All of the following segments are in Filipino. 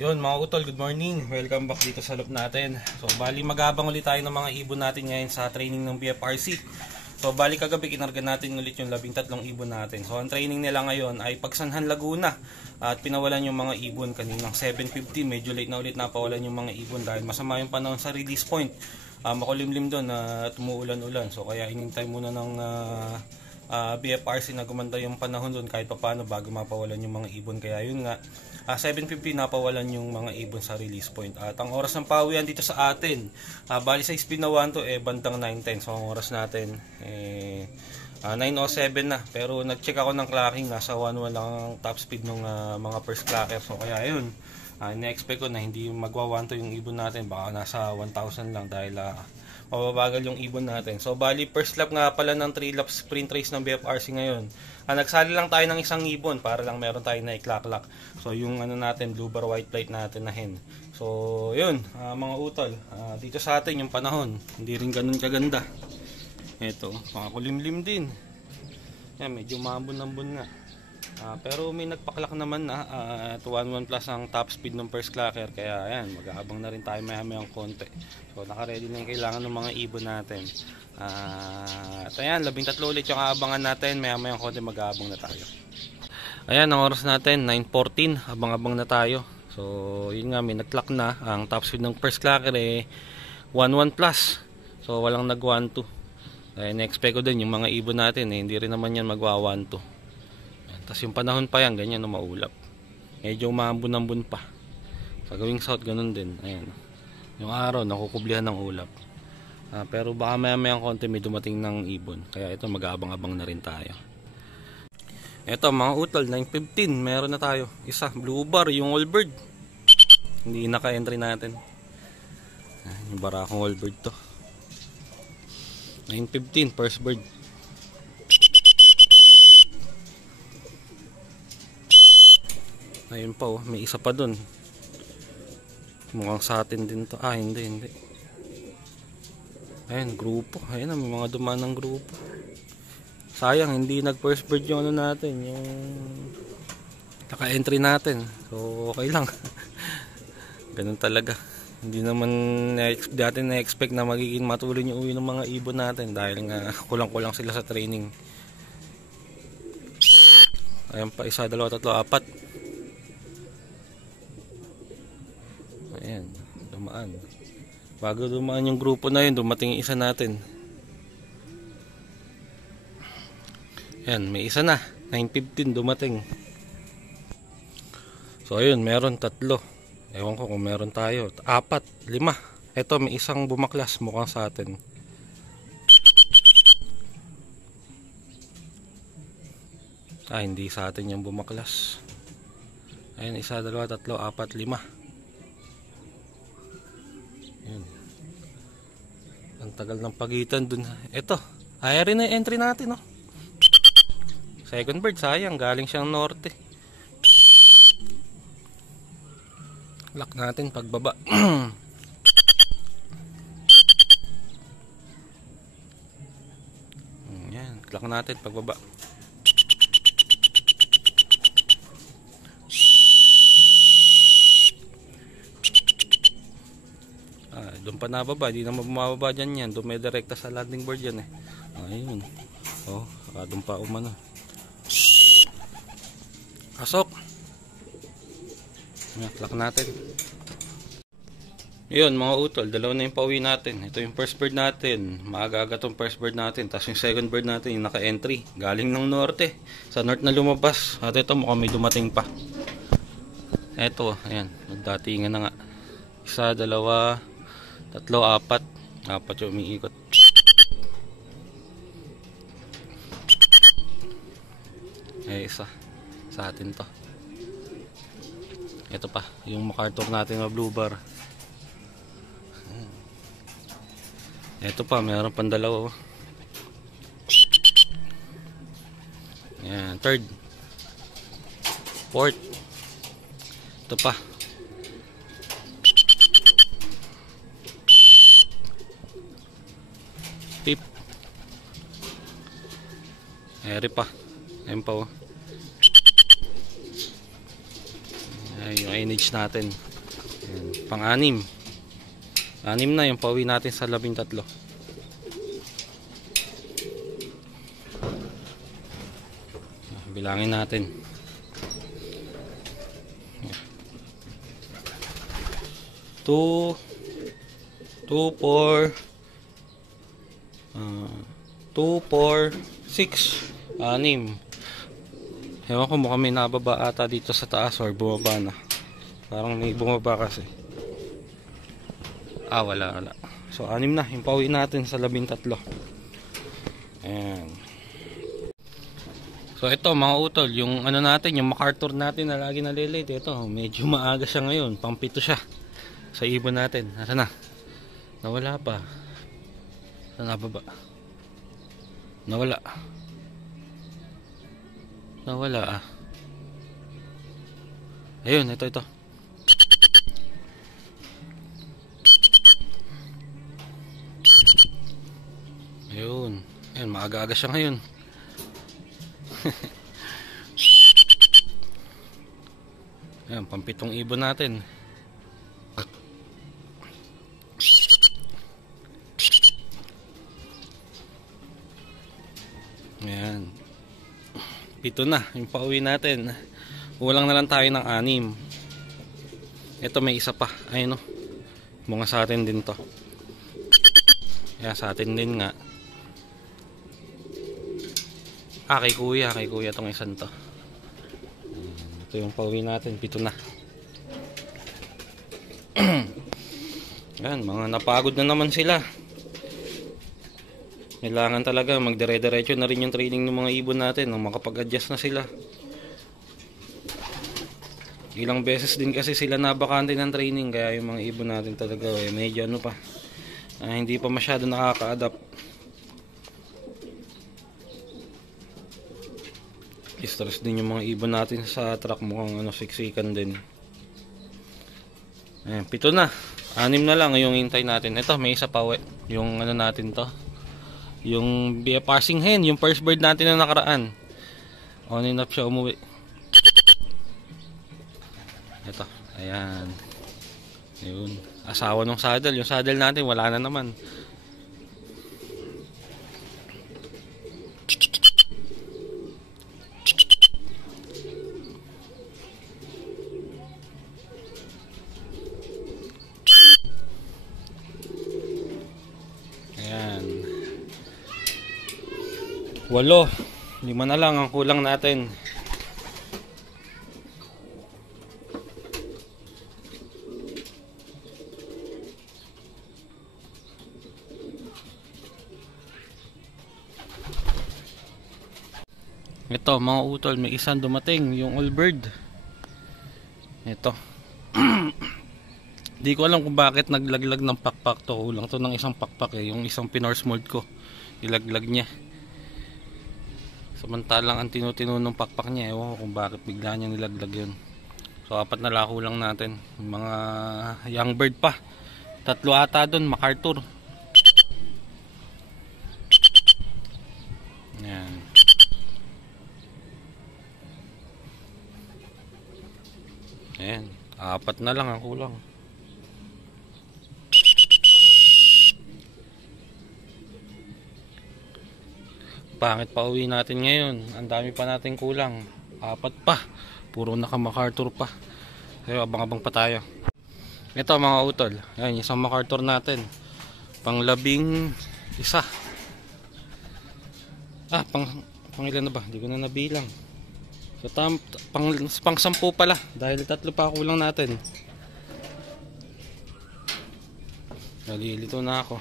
Yun mga utol, good morning. Welcome back dito sa loop natin. So bali magabang ulit tayo ng mga ibon natin ngayon sa training ng BFRC. So bali kagabi kinarga natin ulit yung 13 ibon natin. So ang training nila ngayon ay Pagsanhan, Laguna. At pinawalan yung mga ibon kaninang 7:50. Medyo late na ulit napawalan yung mga ibon dahil masama yung panahon sa release point. Makulimlim doon na tumuulan-ulan. So kaya inintay muna ng BFRC na gumanda yung panahon doon kahit paano bago mapawalan yung mga ibon. Kaya yun nga, 7:50 napawalan yung mga ibon sa release point. At ang oras ng pawian dito sa atin, bali sa speed na 1 to bandang 9:10. So ang oras natin 9:07 na. Pero nag-check ako ng clocking, nasa 1:1 lang ang top speed ng mga first clocker. So kaya yun, ina-expect ko na hindi magwa 1 to yung ibon natin, baka nasa 1,000 lang dahil mababagal yung ibon natin. So bali first lap nga pala ng 3 lap sprint race ng BFRC ngayon. Nagsali lang tayo ng isang ibon para lang meron tayo na i-clock. So yung natin, blue bar white plate natin na hen. So yun, mga utol, dito sa atin yung panahon hindi rin ganun kaganda. Ito, makakulimlim din. Yan, medyo mambun-ambun nga. Pero may nagpaklak naman na 1:1 plus ang top speed ng first clocker. Kaya ayan, mag-aabang na rin tayo maya-mayang konti. So naka-ready na yung kailangan ng mga ibon natin. At ayan, 13 ulit yung aabangan natin. Maya-mayang konti mag-aabang na tayo. Ayan, ang oras natin 9:14. Abang-abang na tayo. So yun nga, may nag-clock na. Ang top speed ng first clocker 1:1 plus. So walang nag-1-2. Na-expect ko din yung mga ibon natin hindi rin naman yan magwa 1-2. Tapos yung panahon pa yan, ganyan na maulap. Medyo umambun-ambun pa. Sa gawing south, ganun din. Ayan. Yung araw, nakukublihan ng ulap. Pero baka maya-mayang konti may dumating ng ibon. Kaya ito, mag-aabang-abang na rin tayo. Ito, mga utol, 9:15. Meron na tayo. Isa, blue bar, yung all bird. Hindi naka-entry natin. Yung barakong all bird to. 9:15, first bird. Ayun pa may isa pa dun. Mukhang sa atin din to. Hindi. Ayun, grupo. Ayun may mga dumaan ng grupo. Sayang, hindi nag first bird yung natin, yung naka-entry natin. So, okay lang. Ganun talaga. Hindi naman dati na-expect na magiging matuloy yung uwi ng mga ibon natin dahil nga kulang-kulang sila sa training. Ayun pa, 1, 2, 3, 4. Ayan, dumaan. Bago dumaan yung grupo na yun, dumating yung isa natin. Ayan, may isa na. 9:15 dumating. So ayun, meron 3. Ewan ko kung meron tayo. 4, 5. Ito, may isang bumaklas mukhang sa atin. Hindi sa atin yung bumaklas. Ayan, 1, 2, 3, 4, 5. Yun. Ang tagal ng pagitan dun. Ito, rin na entry natin, no? Second bird, sayang, galing siyang norte. Lock natin pagbaba. Yan, lock natin pagbaba. Doon pa nababa, di na mababa dyan yan. Doon may direkta sa landing board yan Ayun. Doon pa umano. Asok. Lock natin. Yun mga utol, dalawa na yung pauwi natin. Ito yung first bird natin. Maaga-aga tong first bird natin. Tapos yung second bird natin, yung naka-entry. Galing ng norte. Sa north na lumabas. At ito mukhang may dumating pa. Ito, ayan. Nagdatingan na nga. 1, 2, 3, 4. 4 yung umiikot. Isa. Sa atin to. Ito pa. Yung MacArthur natin na blue bar. Ito pa. Meron pang 2. Ayan. Third. Fourth. Ito pa. Fifth. Eri pa. Ayan pa Ay, yung image natin. Yan, pang-anim. Anim na yung pauwi natin sa 13. Bilangin natin. 2 4 6 anim. Ewan ko, mukhang may nababa ata dito sa taas or bumaba na. Parang may bumaba kasi. Wala. So, 6 na yung pauwi natin sa 13. Ayan. So, ito mga utol, yung ano natin, yung MacArthur natin na lagi nalilate. Ito, medyo maaga siya ngayon. Pang-7 siya sa ibon natin. Nasaan na? Nawala pa. Saan nababa? Nawala. Ayun, ito. Ayun, maaga-aga siya ngayon. Ayan, pang-7 ibon natin. Ayan, 7 na yung pauwi natin. Kulang na lang tayo ng 6. Ito may isa pa. Ayun, no, mga sa atin din to. Ayan, sa atin din nga. Kay kuya tong isang to. Ito yung pauwi natin, 7 na. Ayan, mga napagod na naman sila. Kailangan talaga magdire-diretso na rin yung training ng mga ibon natin nang makapag-adjust na sila. Ilang beses din kasi sila nabakante ng training, kaya yung mga ibon natin talaga medyo ano pa, hindi pa masyado nakaka-adapt. Stress din yung mga ibon natin sa truck, mukhang siksikan din. Ayan, 7 na. 6 na lang yung hintay natin. Ito, may isa pa yung ano natin to, yung passing hen, yung first bird natin na nakaraan. On and off siya umuwi. Ito, ayan. Yun, asawa ng saddle. Yung saddle natin wala na naman. Ayan, 8. 5 na lang ang kulang natin. Ito mga utol, may isang dumating, yung all bird. Ito. Di ko alam kung bakit naglaglag ng pakpak to. Kulang to ng isang pakpak yung isang pinorse mold ko. Ilaglag niya. Samantalang ang tinutino ng pakpak niya, ewan ko kung bakit bigla niya nilaglag yun. So 4 na lako lang natin. Mga young bird pa. 3 ata doon, MacArthur. Ayan. Ayan, 4 na lang ang kulang. Pangit pa uwi natin ngayon. Ang dami pa natin kulang. 4 pa. Puro naka MacArthur pa. Kaya abang-abang pa tayo. Ito mga utol. Ayan, isang MacArthur natin. Pang 11. Pang ilan na ba? Hindi ko na nabilang. So pang 10 pala. Dahil 3 pa kulang natin. Nalilito na ako.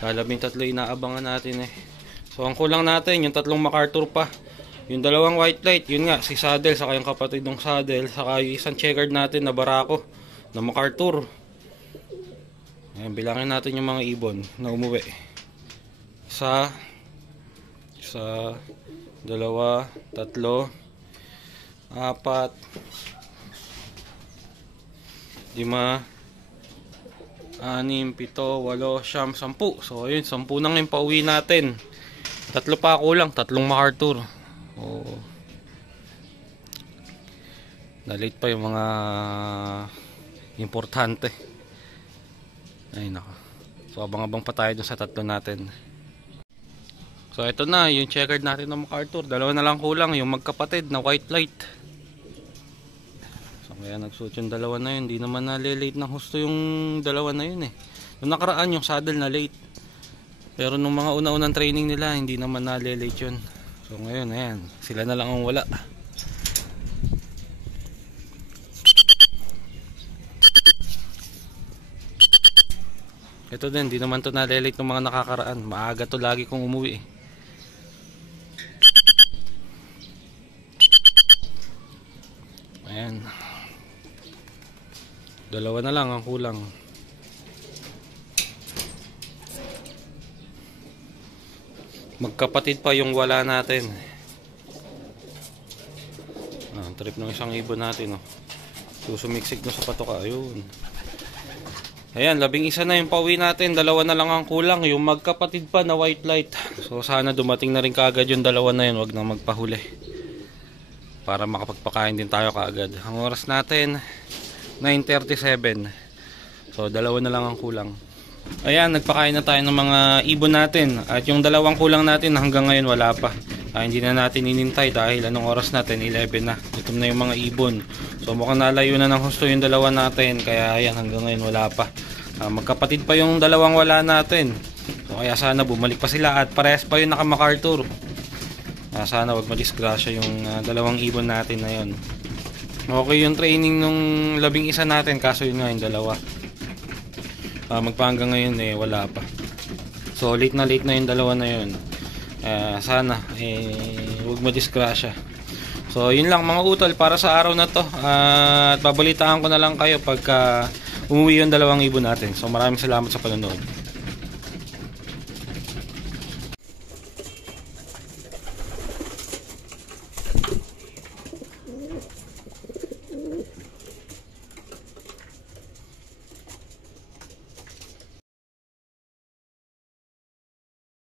13 inaabangan natin eh. So ang kulang natin yung 3 MacArthur pa. Yung 2 white light, yun nga, si Saddle, saka yung kapatid ng Saddle, saka yung isang checkered natin na Barako na MacArthur. Ayan, bilangin natin yung mga ibon na umuwi. 1, 2, 3, 4, 5, 6, 7, 8, 9, 10, 10. So ayun, 10 na ngayon pauwi natin. 3 pa kulang, 3 MacArthur. Na-late pa yung mga Importante. Ay nako. So abang-abang pa tayo dun sa tatlo natin. So ito na yung checkered natin ng MacArthur. Dalawa na lang kulang, yung magkapatid na white light. So kaya nagsuot yung dalawa na yun. Hindi naman na-late ng husto yung dalawa na yun eh. Nung nakaraan yung saddle na late. Pero nung mga una-unang training nila, hindi naman na-late yun. So ngayon, ayan, sila na lang ang wala. Ito din, hindi naman to na-late ng mga nakakaraan. Maaga to lagi kong umuwi eh. Ayan. Dalawa na lang ang kulang. Magkapatid pa yung wala natin. Trip ng isang ibon natin, oh. Susumiksik no sa patoka. Ayun. Ayan, 11 na yung pauwi natin. Dalawa na lang ang kulang. Yung magkapatid pa na white light. So sana dumating na rin kaagad yung dalawa na yun. Wag na magpahuli. Para makapagpakain din tayo kaagad. Ang oras natin 9:37. So dalawa na lang ang kulang. Ayan, nagpakain na tayo ng mga ibon natin. At yung dalawang kulang natin hanggang ngayon wala pa. Hindi na natin inintay dahil anong oras natin, 11 na. Gutom na yung mga ibon. So mukhang nalayo na ng husto yung dalawa natin. Kaya ayan, hanggang ngayon wala pa. Magkapatid pa yung dalawang wala natin. So kaya sana bumalik pa sila. At parehas pa yung naka MacArthur. Sana wag madisgrasya yung dalawang ibon natin na yun. Okay yung training nung 11 natin. Kaso yun nga yung dalawa. Magpahanggang ngayon eh wala pa. So late na yung dalawa na yun. Sana huwag madisgrasya. So yun lang mga utol para sa araw na to. At babalitaan ko na lang kayo pagka umuwi yung dalawang ibon natin. So maraming salamat sa panonood.